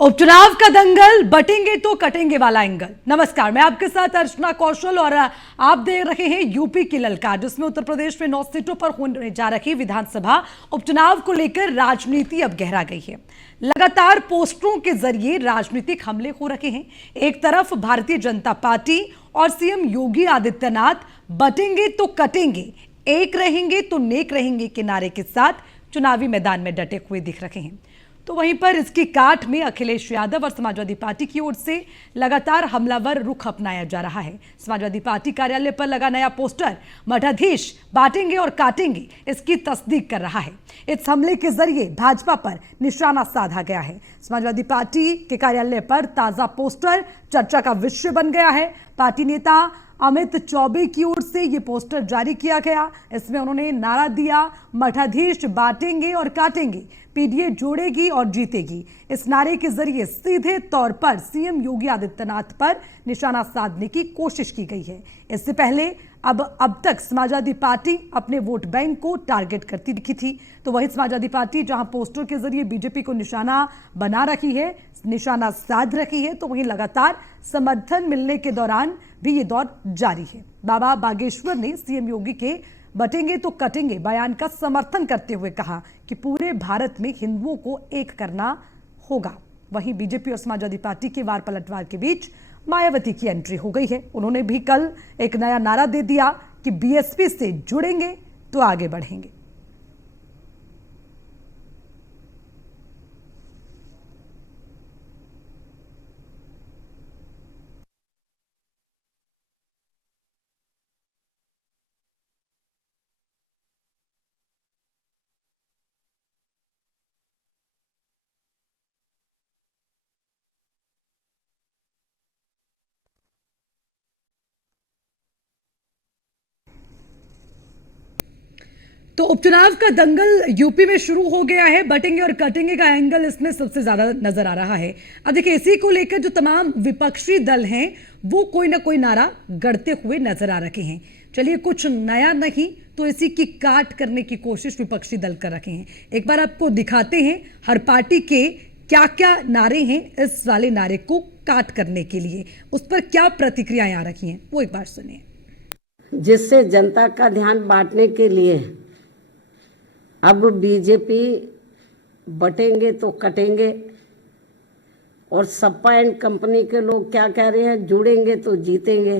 उपचुनाव का दंगल, बटेंगे तो कटेंगे वाला एंगल। नमस्कार, मैं आपके साथ अर्चना कौशल और आप देख रहे हैं यूपी की ललकार, जिसमें उत्तर प्रदेश में 9 सीटों पर होने जा रही विधानसभा उपचुनाव को लेकर राजनीति अब गहरा गई है। लगातार पोस्टरों के जरिए राजनीतिक हमले हो रहे हैं। एक तरफ भारतीय जनता पार्टी और सीएम योगी आदित्यनाथ बटेंगे तो कटेंगे, एक रहेंगे तो नेक रहेंगे के नारे के साथ चुनावी मैदान में डटे हुए दिख रहे हैं। तो वहीं पर इसकी काट में अखिलेश यादव और समाजवादी पार्टी की ओर से लगातार हमलावर रुख अपनाया जा रहा है। समाजवादी पार्टी कार्यालय पर लगा नया पोस्टर मठाधीश बांटेंगे और काटेंगे, इसकी तस्दीक कर रहा है। इस हमले के जरिए भाजपा पर निशाना साधा गया है। समाजवादी पार्टी के कार्यालय पर ताजा पोस्टर चर्चा का विषय बन गया है। पार्टी नेता अमित चौबे की ओर से यह पोस्टर जारी किया गया। इसमें उन्होंने नारा दिया, मठाधीश बांटेंगे और काटेंगे, पीडीए जोड़ेगी और जीतेगी। इस नारे के जरिए सीधे तौर पर सीएम योगी आदित्यनाथ पर निशाना साधने की कोशिश की गई है। इससे पहले अब तक समाजवादी पार्टी अपने वोट बैंक को टारगेट करती दिखी थी, तो वही समाजवादी पार्टी जहां पोस्टर के जरिए बीजेपी को निशाना बना रखी है, निशाना साध रखी है, तो वहीं लगातार समर्थन मिलने के दौरान भी ये दौर जारी है। बाबा बागेश्वर ने सीएम योगी के बटेंगे तो कटेंगे बयान का समर्थन करते हुए कहा कि पूरे भारत में हिंदुओं को एक करना होगा। वहीं बीजेपी और समाजवादी पार्टी के वार पलटवार के बीच मायावती की एंट्री हो गई है। उन्होंने भी कल एक नया नारा दे दिया कि बीएसपी से जुड़ेंगे तो आगे बढ़ेंगे। तो उपचुनाव का दंगल यूपी में शुरू हो गया है। बटेंगे और कटेंगे का एंगल इसमें सबसे ज्यादा नजर आ रहा है। अब देखिए, इसी को लेकर जो तमाम विपक्षी दल हैं वो कोई ना कोई नारा गढ़ते हुए नजर आ रहे हैं। चलिए, कुछ नया नहीं तो इसी की काट करने की कोशिश विपक्षी दल कर रखे हैं। एक बार आपको दिखाते हैं हर पार्टी के क्या क्या नारे हैं। इस वाले नारे को काट करने के लिए उस पर क्या प्रतिक्रियाएं आ रही हैं, वो एक बार सुनिए। जिससे जनता का ध्यान बांटने के लिए अब बीजेपी बटेंगे तो कटेंगे और सपा एंड कंपनी के लोग क्या कह रहे हैं, जुड़ेंगे तो जीतेंगे।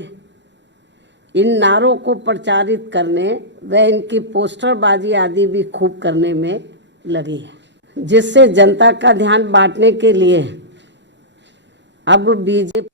इन नारों को प्रचारित करने व इनकी पोस्टरबाजी आदि भी खूब करने में लगी है, जिससे जनता का ध्यान बांटने के लिए अब बीजेपी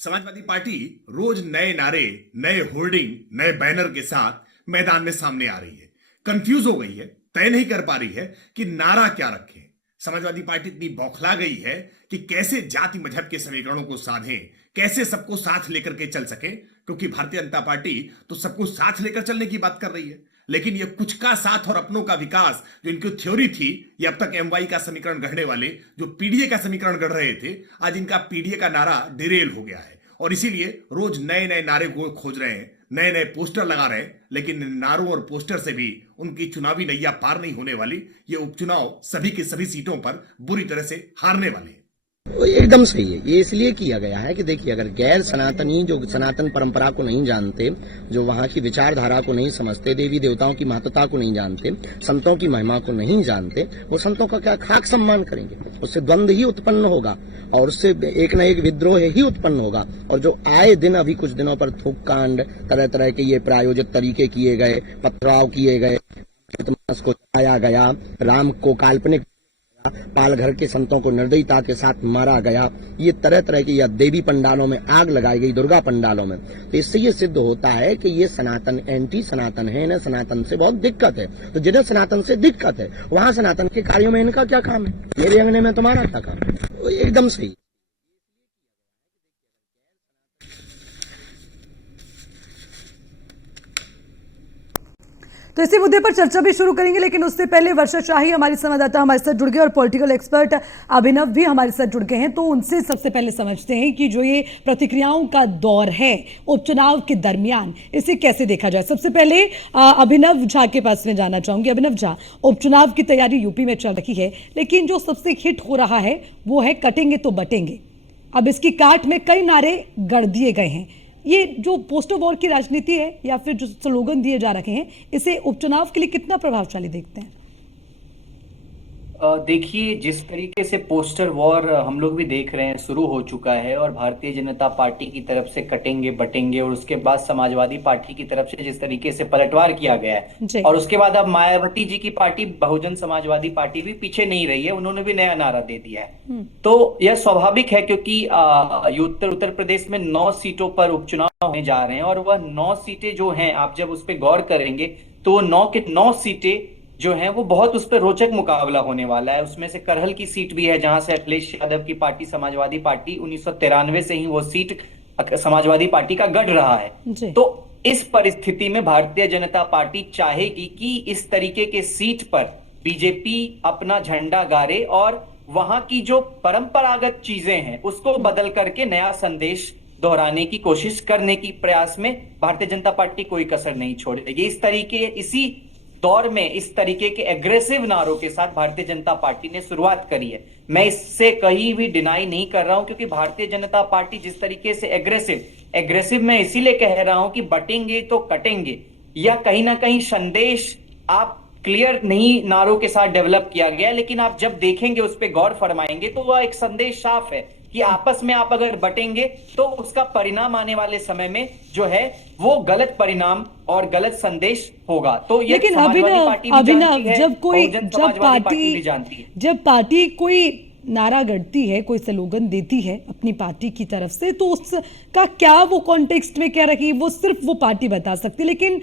समाजवादी पार्टी रोज नए नारे, नए होर्डिंग, नए बैनर के साथ मैदान में सामने आ रही है। कंफ्यूज हो गई है, तय नहीं कर पा रही है कि नारा क्या रखें। समाजवादी पार्टी इतनी बौखला गई है कि कैसे जाति मजहब के समीकरणों को साधें, कैसे सबको साथ लेकर के चल सके, क्योंकि भारतीय जनता पार्टी तो सबको साथ लेकर चलने की बात कर रही है, लेकिन ये कुछ का साथ और अपनों का विकास जो इनकी थ्योरी थी, ये अब तक एमवाई का समीकरण गढ़ने वाले जो पीडीए का समीकरण गढ़ रहे थे, आज इनका पीडीए का नारा डिरेल हो गया है और इसीलिए रोज नए नए नारे को खोज रहे हैं, नए नए पोस्टर लगा रहे हैं, लेकिन नारों और पोस्टर से भी उनकी चुनावी नैया पार नहीं होने वाली। ये उपचुनाव सभी के सभी सीटों पर बुरी तरह से हारने वाले हैं। एकदम सही है। ये इसलिए किया गया है कि देखिए, अगर गैर सनातनी जो सनातन परंपरा को नहीं जानते, जो वहाँ की विचारधारा को नहीं समझते, देवी देवताओं की महत्ता को नहीं जानते, संतों की महिमा को नहीं जानते, वो संतों का क्या खाक सम्मान करेंगे। उससे द्वंद्व ही उत्पन्न होगा और उससे एक न एक विद्रोह ही उत्पन्न होगा। और जो आए दिन अभी कुछ दिनों पर थूक कांड, तरह तरह के ये प्रायोजित तरीके किए गए, पथराव किए गए, को छाया गया, राम को काल्पनिक, पालघर के संतों को निर्दयता के साथ मारा गया, ये तरह तरह की, या देवी पंडालों में आग लगाई गई, दुर्गा पंडालों में, तो इससे ये सिद्ध होता है कि ये सनातन एंटी सनातन है, इन्हें सनातन से बहुत दिक्कत है। तो जिन्हें सनातन से दिक्कत है वहां सनातन के कार्यों में इनका क्या काम है, मेरे अंगने में तुम्हारा क्या काम है। तो एकदम सही। तो इसी मुद्दे पर चर्चा भी शुरू करेंगे, लेकिन उससे पहले वर्षा शाही हमारी संवाददाता हमारे साथ जुड़ गए और पॉलिटिकल एक्सपर्ट अभिनव भी हमारे साथ जुड़ गए हैं। तो उनसे सबसे पहले समझते हैं कि जो ये प्रतिक्रियाओं का दौर है उपचुनाव के दरमियान, इसे कैसे देखा जाए। सबसे पहले अभिनव झा के पास में जाना चाहूंगी। अभिनव झा, उपचुनाव की तैयारी यूपी में चल रही है, लेकिन जो सबसे हिट हो रहा है वो है कटेंगे तो बटेंगे। अब इसकी काट में कई नारे गढ़ दिए गए हैं। ये जो पोस्टर वॉर की राजनीति है या फिर जो स्लोगन दिए जा रहे हैं, इसे उपचुनाव के लिए कितना प्रभावशाली देखते हैं? देखिए, जिस तरीके से पोस्टर वॉर हम लोग भी देख रहे हैं शुरू हो चुका है, और भारतीय जनता पार्टी की तरफ से कटेंगे बटेंगे, और उसके बाद समाजवादी पार्टी की तरफ से जिस तरीके से पलटवार किया गया है, और उसके बाद अब मायावती जी की पार्टी बहुजन समाजवादी पार्टी भी पीछे नहीं रही है, उन्होंने भी नया नारा दे दिया है। तो यह स्वाभाविक है, क्योंकि उत्तर प्रदेश में 9 सीटों पर उपचुनाव होने जा रहे हैं, और वह 9 सीटें जो हैं, आप जब उस पर गौर करेंगे तो वो 9 के 9 सीटें जो है वो बहुत उस पर रोचक मुकाबला होने वाला है। उसमें से करहल की सीट भी है, जहां से अखिलेश यादव की पार्टी समाजवादी पार्टी 1993 से ही वो सीट समाजवादी पार्टी का गढ़ रहा है। तो इस परिस्थिति में भारतीय जनता पार्टी चाहेगी कि इस तरीके के सीट पर बीजेपी अपना झंडा गाड़े, और वहां की जो परंपरागत चीजें हैं उसको बदल करके नया संदेश दोहराने की कोशिश करने की प्रयास में भारतीय जनता पार्टी कोई कसर नहीं छोड़ेगी। इसी दौर में इस तरीके के एग्रेसिव नारों के साथ भारतीय जनता पार्टी ने शुरुआत करी है। मैं इससे कहीं भी डिनाई नहीं कर रहा हूं, क्योंकि भारतीय जनता पार्टी जिस तरीके से एग्रेसिव मैं इसीलिए कह रहा हूं कि बटेंगे तो कटेंगे, या कहीं ना कहीं संदेश आप क्लियर नहीं नारों के साथ डेवलप किया गया, लेकिन आप जब देखेंगे, उस पर गौर फरमाएंगे, तो वह एक संदेश साफ है कि आपस में आप अगर बटेंगे तो उसका परिणाम आने वाले समय में जो है वो गलत परिणाम और गलत संदेश होगा। तो ये लेकिन अभिनव, जब पार्टी कोई नारा गढ़ती है, कोई स्लोगन देती है अपनी पार्टी की तरफ से, तो उसका क्या वो कॉन्टेक्स्ट में क्या रखी, वो सिर्फ वो पार्टी बता सकती है। लेकिन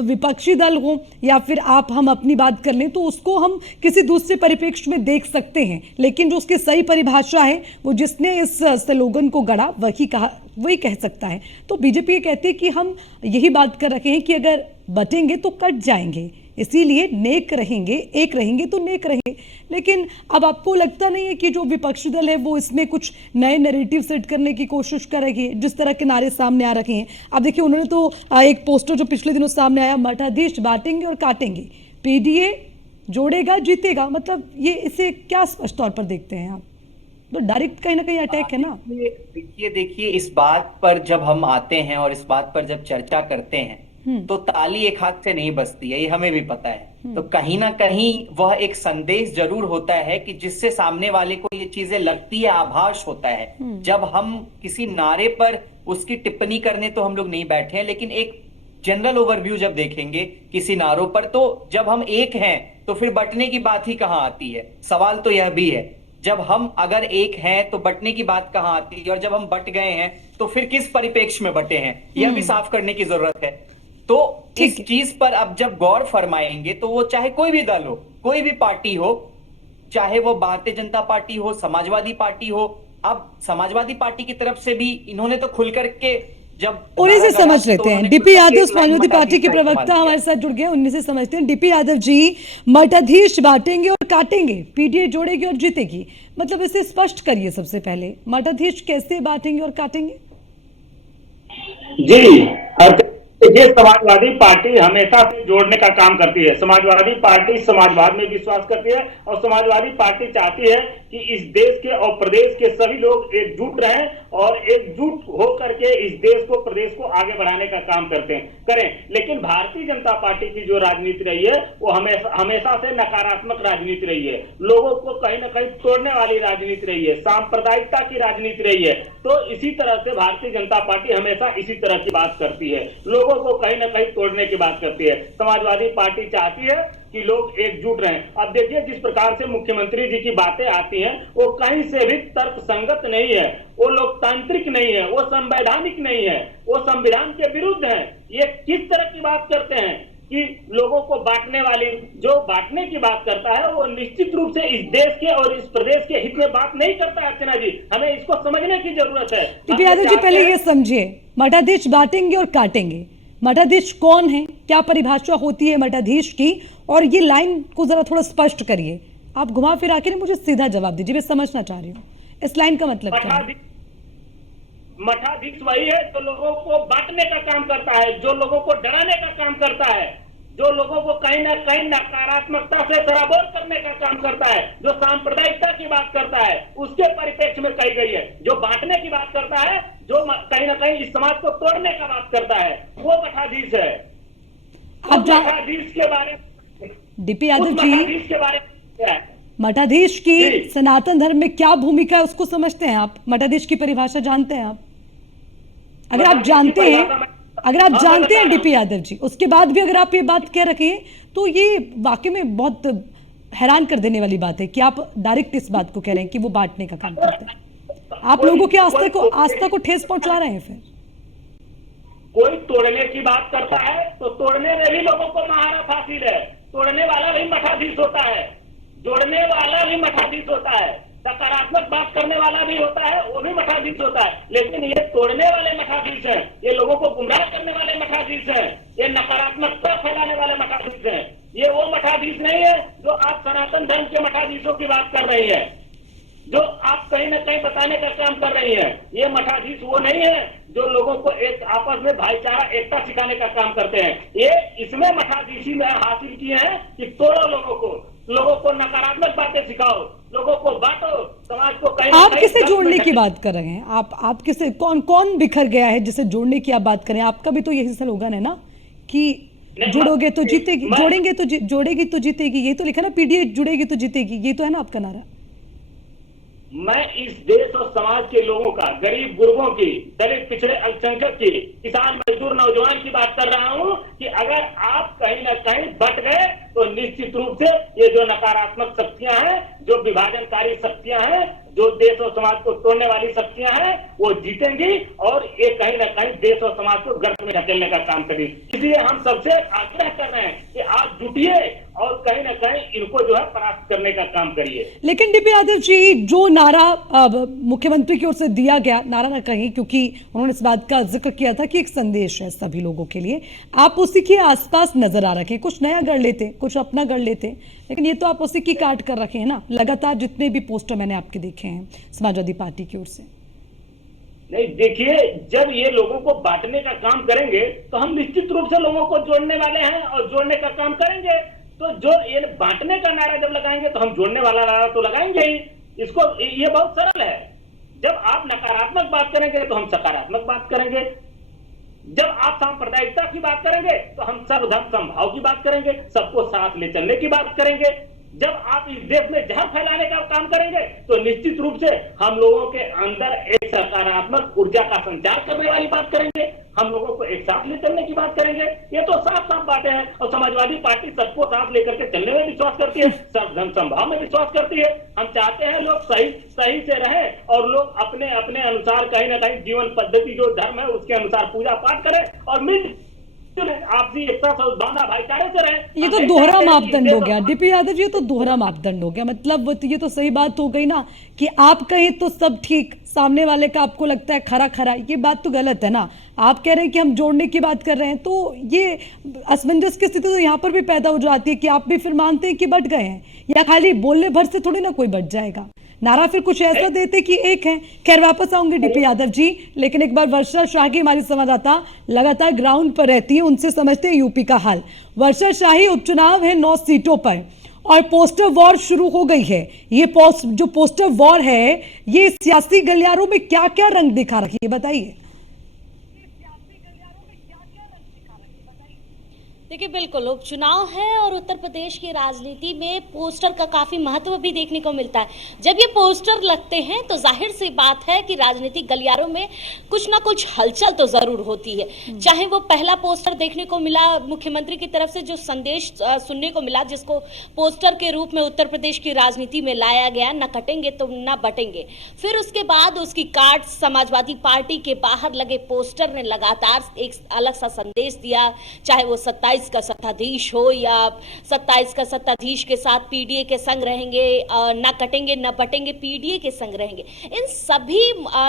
विपक्षी दल हो या फिर आप हम अपनी बात कर लें, तो उसको हम किसी दूसरे परिप्रेक्ष्य में देख सकते हैं, लेकिन जो उसकी सही परिभाषा है, वो जिसने इस स्लोगन को गढ़ा वही कह सकता है। तो बीजेपी ये कहती है कि हम यही बात कर रखे हैं कि अगर बटेंगे तो कट जाएंगे, इसीलिए नेक रहेंगे, एक रहेंगे तो नेक रहेंगे। लेकिन अब आपको लगता नहीं है कि जो विपक्षी दल है वो इसमें कुछ नए नैरेटिव सेट करने की कोशिश करेगी, जिस तरह के नारे सामने आ रखे हैं? अब देखिए, उन्होंने तो एक पोस्टर जो पिछले दिनों सामने आया, मठाधीश बांटेंगे और काटेंगे, पीडीए जोड़ेगा जीतेगा, मतलब ये इसे क्या स्पष्ट तौर पर देखते हैं आप? तो डायरेक्ट कहीं ना कहीं अटैक है ना। देखिए, इस बात पर जब हम आते हैं और इस बात पर जब चर्चा करते हैं, तो ताली एक हाथ से नहीं बजती है, ये हमें भी पता है। तो कहीं ना कहीं वह एक संदेश जरूर होता है कि जिससे सामने वाले को ये चीजें लगती है, आभास होता है। जब हम किसी नारे पर उसकी टिप्पणी करने तो हम लोग नहीं बैठे हैं, लेकिन एक जनरल ओवरव्यू जब देखेंगे किसी नारों पर, तो जब हम एक हैं तो फिर बटने की बात ही कहां आती है। सवाल तो यह भी है, जब हम अगर एक हैं तो बटने की बात कहां आती है, और जब हम बट गए हैं तो फिर किस परिप्रेक्ष्य में बटे हैं, यह भी साफ करने की जरूरत है। तो इस चीज पर अब जब गौर फरमाएंगे, तो वो चाहे कोई भी दल हो, कोई भी पार्टी हो, चाहे वो भारतीय जनता पार्टी हो, समाजवादी पार्टी हो। अब समाजवादी पार्टी की तरफ से भी इन्होंने तो खुल करके जब उन्हीं से समझ लेते हैं। डीपी यादव समाजवादी पार्टी के प्रवक्ता हमारे साथ जुड़ गए, उन्हीं से समझते हैं। डीपी यादव जी, मठाधीश बांटेंगे और काटेंगे, पीडीए जोड़ेगी और जीतेगी, मतलब इसे स्पष्ट करिए सबसे पहले, मठाधीश कैसे बांटेंगे और काटेंगे? जी, ये समाजवादी पार्टी हमेशा से जोड़ने का काम करती है। समाजवादी पार्टी समाजवाद में विश्वास करती है, और समाजवादी पार्टी चाहती है कि इस देश के और प्रदेश के सभी लोग एकजुट रहें, और एकजुट होकर के इस देश को, प्रदेश को आगे बढ़ाने का काम करें। लेकिन भारतीय जनता पार्टी की जो राजनीति रही है वो हमेशा से नकारात्मक राजनीति रही है, लोगों को कहीं ना कहीं तोड़ने वाली राजनीति रही है, सांप्रदायिकता की राजनीति रही है। तो इसी तरह से भारतीय जनता पार्टी हमेशा इसी तरह की बात करती है, लोगों को कहीं ना कहीं तोड़ने की बात करती है। समाजवादी पार्टी चाहती है कि लोग एकजुट रहें। अब देखिए, जिस प्रकार से मुख्यमंत्री जी की बातें आती हैं, वो कहीं से भी तर्क संगत नहीं है, वो लोकतांत्रिक नहीं है, वो संवैधानिक नहीं है, वो संविधान के विरुद्ध है। ये किस तरह की बात करते हैं कि लोगों को बांटने वाली, जो बांटने की बात करता है वो निश्चित रूप से इस देश के और इस प्रदेश के हित में बात नहीं करता है। अर्चना जी, हमें इसको समझने की जरूरत है। यादव जी, पहले ये समझिए, मठाधीश बांटेंगे और काटेंगे, मठाधीश कौन है, क्या परिभाषा होती है मठाधीश की, और ये लाइन को जरा थोड़ा स्पष्ट करिए। आप घुमा फिरा के मुझे सीधा जवाब दीजिए, मैं समझना चाह रही हूँ इस लाइन का मतलब क्या है। मठाधीश वही है जो लोगों को बांटने का काम करता है, जो लोगों को डराने का काम करता है, जो लोगों को कहीं ना कहीं नकारात्मकता से सराबोर करने का काम करता है, जो सांप्रदायिकता की बात करता है, उसके परिप्रेक्ष्य में कही गई है। जो बांटने की बात करता है, जो कहीं ना कहीं इस समाज को तोड़ने का बात करता है, वो मठाधीश है। मठाधीश के बारे में डीपी यादव जी, मठाधीश के बारे में मठाधीश की सनातन धर्म में क्या भूमिका है उसको समझते हैं आप? मठाधीश की परिभाषा जानते हैं आप? अगर आप जानते हैं डीपी यादव जी, उसके बाद भी अगर आप ये बात कह रखे हैं तो ये वाकई में बहुत हैरान कर देने वाली बात है कि आप डायरेक्ट इस बात को कह रहे हैं कि वो बांटने का काम करते हैं। आप लोगों की आस्था को ठेस पहुंचा रहे हैं। फिर कोई तोड़ने की बात करता है तो तोड़ने में भी लोगों को महारत हासिल है। तोड़ने वाला भी मठाधीश होता है, जोड़ने वाला भी मठाधीश होता है, सकारात्मक बात करने वाला भी होता है, वो भी मठाधीश होता है। लेकिन ये तोड़ने वाले मठाधीश हैं, ये लोगों को गुमराह करने वाले मठाधीश हैं, ये नकारात्मकता फैलाने वाले मठाधीश हैं। ये वो मठाधीश नहीं है जो आप सनातन धर्म के मठाधीशों की बात कर रही है, जो आप कहीं ना कहीं बताने का काम कर रही है। ये मठाधीश वो नहीं है जो लोगों को एक आपस में भाईचारा एकता सिखाने का काम करते हैं। ये इसमें मठाधीशी में हासिल किए हैं कि तोड़ो लोगों को नकारात्मक बातें सिखाओ, लोगों को बांटो, समाज को कहीं आप किसे जोड़ने की बात कर रहे हैं? आप किसे, कौन बिखर गया है जिसे जोड़ने की आप बात करें? आपका भी तो यही स्लोगन है ना कि जुड़ोगे तो जीतेगी, जोड़ेंगे तो जोड़ेगी तो जीतेगी, ये तो लिखा ना, पीडीए जुड़ेगी तो जीतेगी, ये तो है ना आपका नारा। मैं इस देश और समाज के लोगों का, गरीब गुरबों की, दलित पिछड़े अल्पसंख्यक की, किसान मजदूर नौजवान की बात कर रहा हूं कि अगर आप कहीं ना कहीं बट गए तो निश्चित रूप से ये जो नकारात्मक शक्तियां हैं, जो विभाजनकारी शक्तियां हैं, जो देश और समाज को तोड़ने वाली शक्तियां हैं, वो जीतेंगी और ये कहीं ना कहीं देश और समाज को गर्त में ढकेलने का काम करेगी। इसलिए हम सबसे आग्रह कर रहे हैं कि आप जुटिए और कहीं ना कहीं इनको जो है परास्त करने का काम करिए। लेकिन डीपी यादव जी, जो नारा मुख्यमंत्री की ओर से दिया गया, नारा ना कहीं, क्योंकि उन्होंने इस बात का जिक्र किया था कि एक संदेश है सभी लोगों के लिए, आप उसी के आसपास नजर आ रखे हैं। कुछ नया गढ़ लेते, कुछ अपना गढ़ लेते, लेकिन ये तो आप उसी की काट कर रखे हैं ना। लगातार जितने भी पोस्टर मैंने आपके देखे हैं समाजवादी पार्टी की ओर से। नहीं, देखिए, जब ये लोगों को बांटने का काम करेंगे तो हम निश्चित रूप से लोगों को जोड़ने वाले हैं और जोड़ने का काम करेंगे। तो जो ये बांटने का नारा जब लगाएंगे तो हम जोड़ने वाला नारा तो लगाएंगे ही। इसको, ये बहुत सरल है। जब आप नकारात्मक बात करेंगे तो हम सकारात्मक बात करेंगे, जब आप सांप्रदायिकता की बात करेंगे तो हम सर्वधर्म समभाव की बात करेंगे, सबको साथ ले चलने की बात करेंगे। जब आप इस देश में जहर फैलाने का काम करेंगे तो निश्चित रूप से हम लोगों के अंदर एक सकारात्मक ऊर्जा का संचार करने वाली बात करेंगे, हम लोगों को एक साथ ले चलने की बात करेंगे। ये तो साफ साफ बातें हैं। और समाजवादी पार्टी सबको साथ लेकर के चलने में विश्वास करती है, सर्वधर्म समभाव में विश्वास करती है। हम चाहते हैं लोग सही से रहें और लोग अपने अपने अनुसार कहीं ना कहीं जीवन पद्धति जो धर्म है उसके अनुसार पूजा पाठ करें और मिल आपसी एकता सद्भावना भाईचारे से रहे। ये तो दोहरा मापदंड हो गया डीपी यादव जी, ये तो दोहरा मापदंड हो गया। मतलब ये तो सही बात हो गई ना कि आप कहें तो सब ठीक, सामने वाले का आपको लगता है खरा खरा, ये बात तो गलत है ना। आप कह रहे हैं कि हम जोड़ने की बात कर रहे हैं, तो ये असमंजस की स्थिति तो यहाँ पर भी पैदा हो जाती है कि आप भी फिर मानते हैं कि बट गए हैं, या खाली बोलने भर से थोड़ी ना कोई बट जाएगा। नारा फिर कुछ ऐसा देते कि एक है। खैर, वापस आऊंगी डीपी यादव जी, लेकिन एक बार वर्षा शाही हमारी संवाददाता लगातार ग्राउंड पर रहती है, उनसे समझते हैं यूपी का हाल। वर्षा शाही, उपचुनाव है 9 सीटों पर और पोस्टर वॉर शुरू हो गई है। ये जो पोस्टर वॉर है, ये सियासी गलियारों में क्या क्या रंग दिखा रही है, बताइए। देखिए, बिल्कुल उपचुनाव है और उत्तर प्रदेश की राजनीति में पोस्टर का काफी महत्व भी देखने को मिलता है। जब ये पोस्टर लगते हैं तो जाहिर सी बात है कि राजनीतिक गलियारों में कुछ ना कुछ हलचल तो जरूर होती है। चाहे वो पहला पोस्टर देखने को मिला मुख्यमंत्री की तरफ से, जो संदेश सुनने को मिला, जिसको पोस्टर के रूप में उत्तर प्रदेश की राजनीति में लाया गया, न कटेंगे तो न बटेंगे। फिर उसके बाद उसकी काट समाजवादी पार्टी के बाहर लगे पोस्टर ने लगातार एक अलग सा संदेश दिया, चाहे वो 27 27 का सत्ताधीश हो या 27 का सत्ताधीश के साथ पीडीए के संग रहेंगे, न कटेंगे न बटेंगे, पीडीए के संग रहेंगे, इन सभी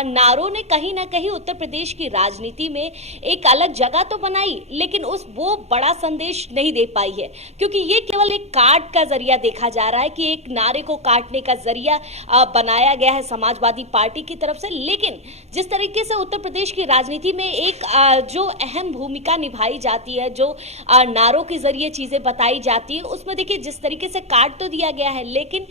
नारों ने कहीं ना कहीं उत्तर प्रदेश की राजनीति में एक अलग जगह तो बनाई, लेकिन वो बड़ा संदेश नहीं दे पाई है, क्योंकि ये केवल एक काट का जरिया देखा जा रहा है कि एक नारे को काटने का जरिया बनाया गया है समाजवादी पार्टी की तरफ से। लेकिन जिस तरीके से उत्तर प्रदेश की राजनीति में एक जो अहम भूमिका निभाई जाती है, जो नारों के जरिए चीजें बताई जाती है, उसमें देखिए जिस तरीके से काट तो दिया गया है, लेकिन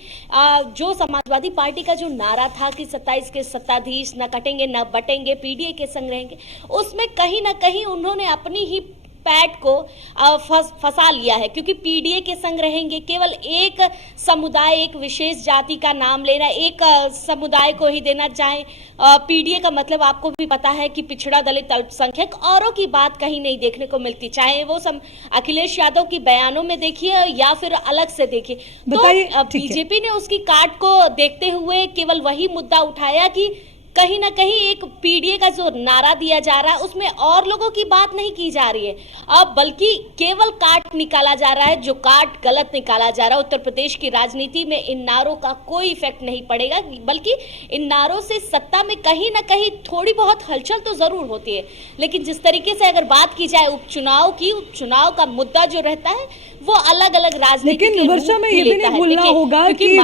जो समाजवादी पार्टी का जो नारा था कि 27 के सत्ताधीश न कटेंगे न बटेंगे, पीडीए के संग रहेंगे, उसमें कहीं ना कहीं उन्होंने अपनी ही पैट को फंसा लिया है, क्योंकि पीडीए के संग रहेंगे, केवल एक समुदाय, एक विशेष जाति का नाम लेना, एक समुदाय को ही देना चाहे। पीडीए का मतलब आपको भी पता है कि पिछड़ा, दलित, अल्पसंख्यक, औरों की बात कहीं नहीं देखने को मिलती, चाहे वो अखिलेश यादव की बयानों में देखिए या फिर अलग से देखिए। तो बीजेपी ने उसकी काट को देखते हुए केवल वही मुद्दा उठाया कि कहीं ना कहीं एक पीडीए का जो नारा दिया जा रहा है उसमें और लोगों की बात नहीं की जा रही है, अब बल्कि केवल काट निकाला जा रहा है, जो काट गलत निकाला जा रहा है। उत्तर प्रदेश की राजनीति में इन नारों का कोई इफेक्ट नहीं पड़ेगा, बल्कि इन नारों से सत्ता में कहीं ना कहीं थोड़ी बहुत हलचल तो जरूर होती है, लेकिन जिस तरीके से अगर बात की जाए उपचुनाव की, उपचुनाव का मुद्दा जो रहता है वो अलग अलग राजनीति लेकिन विमर्शा में ये भी नहीं भूलना होगा कि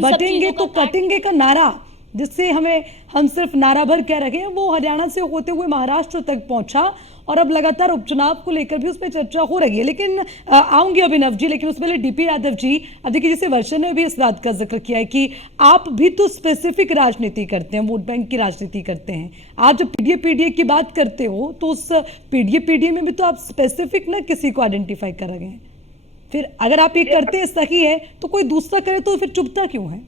बटेंगे तो कटेंगे का नारा, जिससे हम सिर्फ नारा भर कह रहे हैं, वो हरियाणा से होते हुए महाराष्ट्र तक पहुंचा और अब लगातार उपचुनाव को लेकर भी उसमें चर्चा हो रही है। लेकिन आऊंगी अभिनव जी, लेकिन उससे पहले डीपी यादव जी, अब देखिए जैसे वर्षा ने भी इस बात का जिक्र किया है कि आप भी तो स्पेसिफिक राजनीति करते हैं, वोट बैंक की राजनीति करते हैं। आप जब पीडीए की बात करते हो तो उस पीडीए में भी तो आप स्पेसिफिक ना किसी को आइडेंटिफाई कर रहे हैं, फिर अगर आप ये करते हैं सही है तो कोई दूसरा करे तो फिर चुपता क्यों है?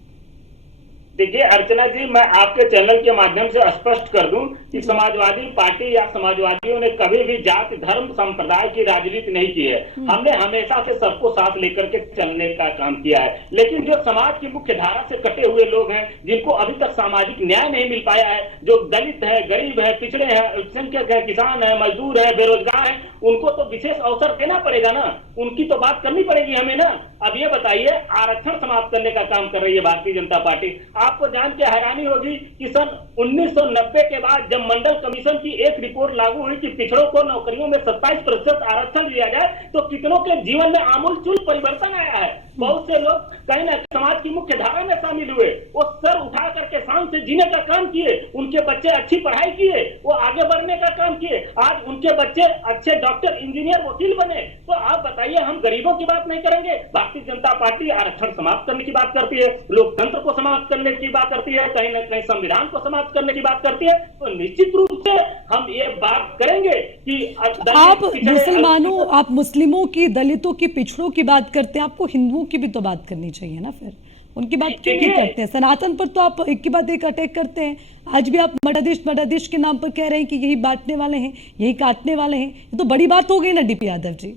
देखिए अर्चना जी, मैं आपके चैनल के माध्यम से स्पष्ट कर दूं कि समाजवादी पार्टी या समाजवादियों ने कभी भी जाति, धर्म, संप्रदाय की राजनीति नहीं की है। हमने हमेशा से सबको साथ लेकर के चलने का काम किया है। लेकिन जो समाज की मुख्य धारा से कटे हुए लोग हैं, जिनको अभी तक सामाजिक न्याय नहीं मिल पाया है, जो दलित है, गरीब है, पिछड़े हैं, अल्पसंख्यक है, किसान है, मजदूर है, बेरोजगार है, उनको तो विशेष अवसर देना पड़ेगा ना, उनकी तो बात करनी पड़ेगी हमें ना। अब ये बताइए, आरक्षण समाप्त करने का काम कर रही है भारतीय जनता पार्टी। आपको जान के हैरानी होगी कि सन 1990 के बाद जब मंडल कमीशन की एक रिपोर्ट लागू हुई कि पिछड़ों को नौकरियों में 27% आरक्षण दिया जाए, तो कितनों के जीवन में आमूलचूल परिवर्तन आया है। बहुत से लोग कहीं ना समाज की मुख्य धारा में शामिल हुए, वो सर उठा करके शान से जीने का काम किए, उनके बच्चे अच्छी पढ़ाई किए, वो आगे बढ़ने का काम किए, आज उनके बच्चे अच्छे डॉक्टर, इंजीनियर, वकील बने। तो आप बताइए, हम गरीबों की बात नहीं करेंगे? भारतीय जनता पार्टी आरक्षण समाप्त करने की बात करती है, लोकतंत्र को समाप्त करने की बात करती है, कहीं ना कहीं संविधान को समाप्त करने की बात करती है। तो निश्चित रूप से हम ये बात करेंगे कि आप मुसलमानों, आप मुस्लिमों की, दलितों की, पिछड़ों की बात करते हैं, आपको हिंदुओं की भी तो बात करनी चाहिए ना, फिर उनकी बात क्यों नहीं करते हैं? सनातन पर तो आप एक के बाद एक अटैक करते हैं। आज भी आप मठाधीश के नाम पर कह रहे हैं कि यही बांटने वाले हैं, यही काटने वाले हैं, ये तो बड़ी बात हो गई ना डीपी यादव जी।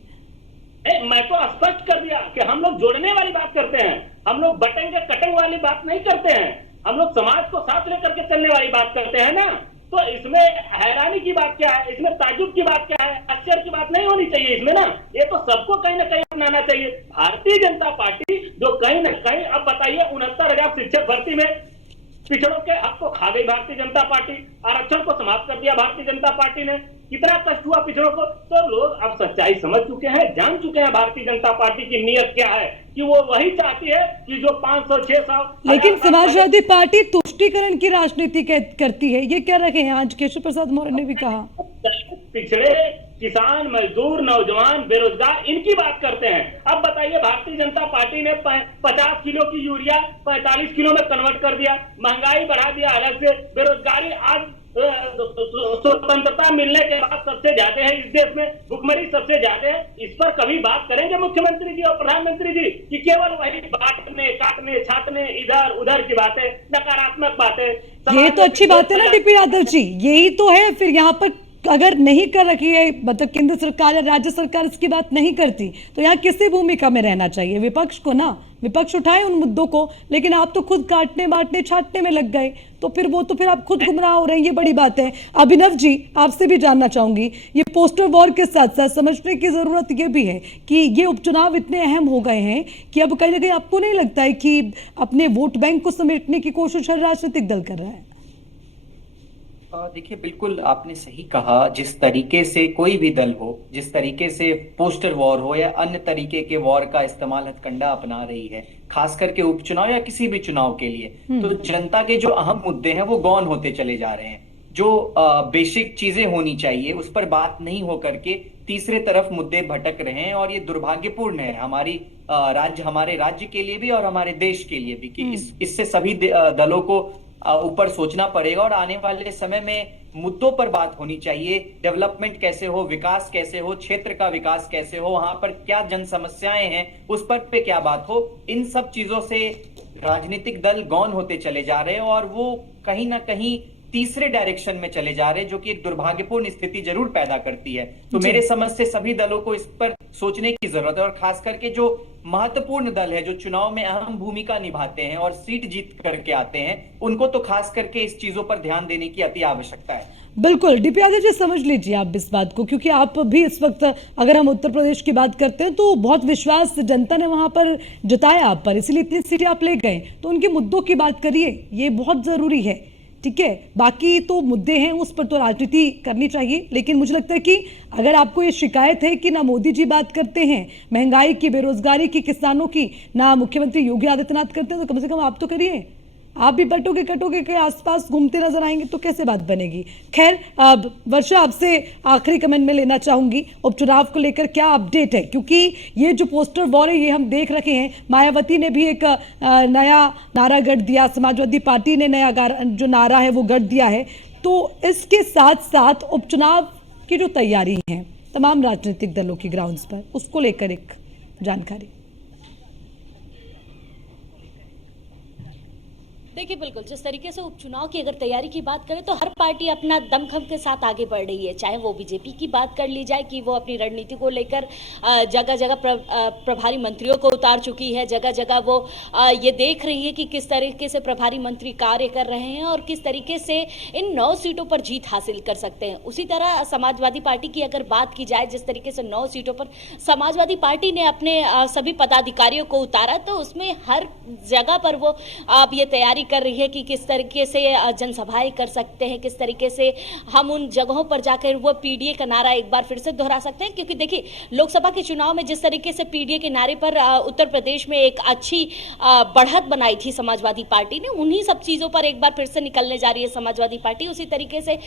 मैं तो स्पष्ट कर दिया कि हम लोग जोड़ने वाली बात करते हैं, हम लोग बटेंगे कटेंगे वाली बात नहीं करते हैं, हम लोग समाज को साथ लेकर के चलने वाली बात करते हैं ना। तो इसमें हैरानी की बात क्या है, इसमें ताजुब की बात क्या है, आश्चर्य की बात नहीं होनी चाहिए इसमें ना। ये तो सबको कहीं ना कहीं अपनाना चाहिए। भारतीय जनता पार्टी जो कहीं ना कहीं, अब बताइए 69,000 शिक्षक भर्ती में पिछड़ों के हक को खा गई भारतीय जनता पार्टी, आरक्षण को समाप्त कर दिया भारतीय जनता पार्टी ने, कितना कष्ट हुआ पिछड़ों को। तो लोग अब सच्चाई समझ चुके हैं, जान चुके हैं भारतीय जनता पार्टी की नीयत क्या है, कि वो वही चाहती है कि जो 500, 600, लेकिन समाजवादी पार्टी तुष्टीकरण की राजनीति करती है, ये कह रहे हैं आज केशव प्रसाद मौर्य ने भी कहा। पिछड़े, किसान, मजदूर, नौजवान, बेरोजगार, इनकी बात करते हैं। अब बताइए, भारतीय जनता पार्टी ने 50 किलो की यूरिया 45 किलो में कन्वर्ट कर दिया, महंगाई बढ़ा दिया, अलग से बेरोजगारी आज स्वतंत्रता मिलने के बाद सबसे ज्यादा है इस देश में, भुखमरी सबसे ज्यादा है। इस पर कभी बात करेंगे मुख्यमंत्री जी और प्रधानमंत्री जी कि केवल वही बांटने, काटने, छाटने, इधर उधर की बातें, नकारात्मक बातें? ये तो अच्छी बात है ना डीपी यादव जी, यही तो है। फिर यहाँ पर अगर नहीं कर रखी है, मतलब केंद्र सरकार या राज्य सरकार इसकी बात नहीं करती, तो यहाँ किसी भूमिका में रहना चाहिए? विपक्ष को ना, विपक्ष उठाए उन मुद्दों को, लेकिन आप तो खुद काटने बांटने छाटने में लग गए, तो फिर आप खुद गुमराह हो रहे हैं, ये बड़ी बात है। अभिनव जी, आपसे भी जानना चाहूंगी, ये पोस्टर वॉर के साथ साथ समझने की जरूरत ये भी है कि ये उपचुनाव इतने अहम हो गए हैं कि अब कहीं ना कहीं आपको नहीं लगता है कि अपने वोट बैंक को समेटने की कोशिश हर राजनीतिक दल कर रहा है? देखिए, बिल्कुल आपने सही कहा। जिस तरीके से कोई भी दल हो, जिस तरीके से पोस्टर वॉर हो या अन्य तरीके के वॉर का इस्तेमाल हथकंडा अपना रही है, खास करके उपचुनाव या किसी भी चुनाव के लिए, तो जनता के जो अहम मुद्दे हैं वो गौन होते चले जा रहे हैं। जो बेसिक चीजें होनी चाहिए उस पर बात नहीं हो करके तीसरे तरफ मुद्दे भटक रहे हैं, और ये दुर्भाग्यपूर्ण है हमारे राज्य के लिए भी और हमारे देश के लिए भी कि इससे सभी दलों को ऊपर सोचना पड़ेगा और आने वाले समय में मुद्दों पर बात होनी चाहिए। डेवलपमेंट कैसे हो, विकास कैसे हो, क्षेत्र का विकास कैसे हो, वहां पर क्या जन समस्याएं हैं उस पर पे क्या बात हो, इन सब चीजों से राजनीतिक दल गौन होते चले जा रहे हैं और वो कहीं ना कहीं तीसरे डायरेक्शन में चले जा रहे हैं, जो कि एक दुर्भाग्यपूर्ण स्थिति जरूर पैदा करती है। तो मेरे समझ से सभी दलों को इस पर सोचने की जरूरत है, और खास करके जो महत्वपूर्ण दल है, जो चुनाव में अहम भूमिका निभाते हैं और सीट जीत करके आते हैं, उनको तो खास करके इस चीजों पर ध्यान देने की अति आवश्यकता है। बिल्कुल डीपी यादव जी, समझ लीजिए आप इस बात को, क्योंकि आप भी इस वक्त, अगर हम उत्तर प्रदेश की बात करते हैं तो बहुत विश्वास जनता ने वहां पर जताया आप पर, इसलिए इतनी सीटें आप ले गए, तो उनके मुद्दों की बात करिए, ये बहुत जरूरी है। ठीक है, बाकी तो मुद्दे हैं उस पर तो राजनीति करनी चाहिए, लेकिन मुझे लगता है कि अगर आपको ये शिकायत है कि ना मोदी जी बात करते हैं महंगाई की, बेरोजगारी की, किसानों की, ना मुख्यमंत्री योगी आदित्यनाथ करते हैं, तो कम से कम आप तो करिए। आप भी बटोगे कटोगे के आसपास घूमते नजर आएंगे तो कैसे बात बनेगी। खैर, अब वर्षा, आपसे आखिरी कमेंट में लेना चाहूंगी, उपचुनाव को लेकर क्या अपडेट है, क्योंकि ये जो पोस्टर वॉर है ये हम देख रखे हैं। मायावती ने भी एक नया नारा गढ़ दिया, समाजवादी पार्टी ने नया जो नारा है वो गढ़ दिया है, तो इसके साथ साथ उपचुनाव की जो तैयारी है तमाम राजनीतिक दलों की ग्राउंड्स पर, उसको लेकर एक जानकारी। देखिए, बिल्कुल जिस तरीके से उपचुनाव की अगर तैयारी की बात करें तो हर पार्टी अपना दमखम के साथ आगे बढ़ रही है। चाहे वो बीजेपी की बात कर ली जाए कि वो अपनी रणनीति को लेकर जगह जगह प्रभारी मंत्रियों को उतार चुकी है, जगह जगह वो ये देख रही है कि किस तरीके से प्रभारी मंत्री कार्य कर रहे हैं और किस तरीके से इन 9 सीटों पर जीत हासिल कर सकते हैं। उसी तरह समाजवादी पार्टी की अगर बात की जाए, जिस तरीके से 9 सीटों पर समाजवादी पार्टी ने अपने सभी पदाधिकारियों को उतारा, तो उसमें हर जगह पर वो अब ये तैयारी कर रही है कि किस तरीके से जनसभाएं कर सकते हैं, किस तरीके से हम उन जगहों पर जाकर वो पीडीए का नारा एक बार फिर से दोहरा सकते हैं। क्योंकि देखिए, लोकसभा के चुनाव में जिस तरीके से पीडीए के नारे पर उत्तर प्रदेश में एक अच्छी बढ़त बनाई थी समाजवादी पार्टी ने, उन्हीं सब चीजों पर एक बार फिर से निकलने जा रही है समाजवादी पार्टी। उसी तरीके से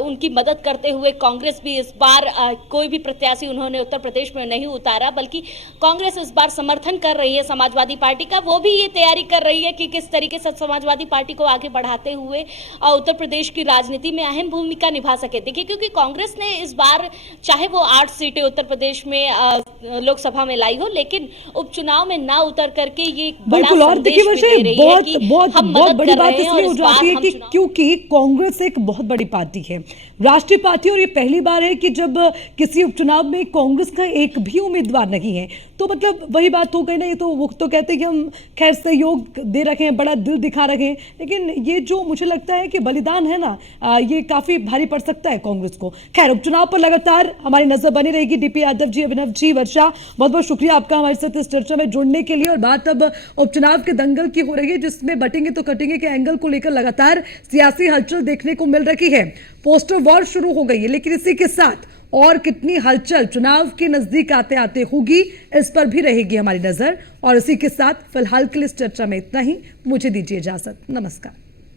उनकी मदद करते हुए कांग्रेस भी इस बार कोई भी प्रत्याशी उन्होंने उत्तर प्रदेश में नहीं उतारा, बल्कि कांग्रेस इस बार समर्थन कर रही है समाजवादी पार्टी का। वो भी ये तैयारी कर रही है कि किस तरीके से समाजवादी पार्टी को आगे बढ़ाते हुए उत्तर प्रदेश की राजनीति में अहम भूमिका निभा सके। देखिए, क्योंकि कांग्रेस ने इस बार चाहे वो 8 सीटें उत्तर प्रदेश में लोकसभा में लाई हो, लेकिन उपचुनाव में ना उतर करके ये बिल्कुल, और देखिए वैसे बहुत बड़ी बात इसलिए हो जाती है कि क्योंकि कांग्रेस एक बहुत बड़ी पार्टी है, राष्ट्रीय पार्टी, और ये पहली बार है कि जब किसी उपचुनाव में कांग्रेस का एक भी उम्मीदवार नहीं है, तो मतलब वही बात हो गई ना। ये तो वो तो कहते हैं कि हम खैर सहयोग दे रखे हैं, बड़ा दिल दिखा रखे हैं, लेकिन ये जो मुझे लगता है कि बलिदान है ना, ये काफी भारी पड़ सकता है कांग्रेस को। खैर, उपचुनाव पर लगातार हमारी नजर बनी रहेगी। डीपी यादव जी, अभिनव जी, वर्षा, बहुत बहुत शुक्रिया आपका हमारे साथ इस चर्चा में जुड़ने के लिए। और बात अब उपचुनाव के दंगल की हो रही है, जिसमें बटेंगे तो कटेंगे के एंगल को लेकर लगातार सियासी हलचल देखने को मिल रही है। पोस्टर वॉर शुरू हो गई है, लेकिन इसी के साथ और कितनी हलचल चुनाव के नजदीक आते आते होगी, इस पर भी रहेगी हमारी नजर। और इसी के साथ फिलहाल के लिए इस चर्चा में इतना ही। मुझे दीजिए इजाजत, नमस्कार।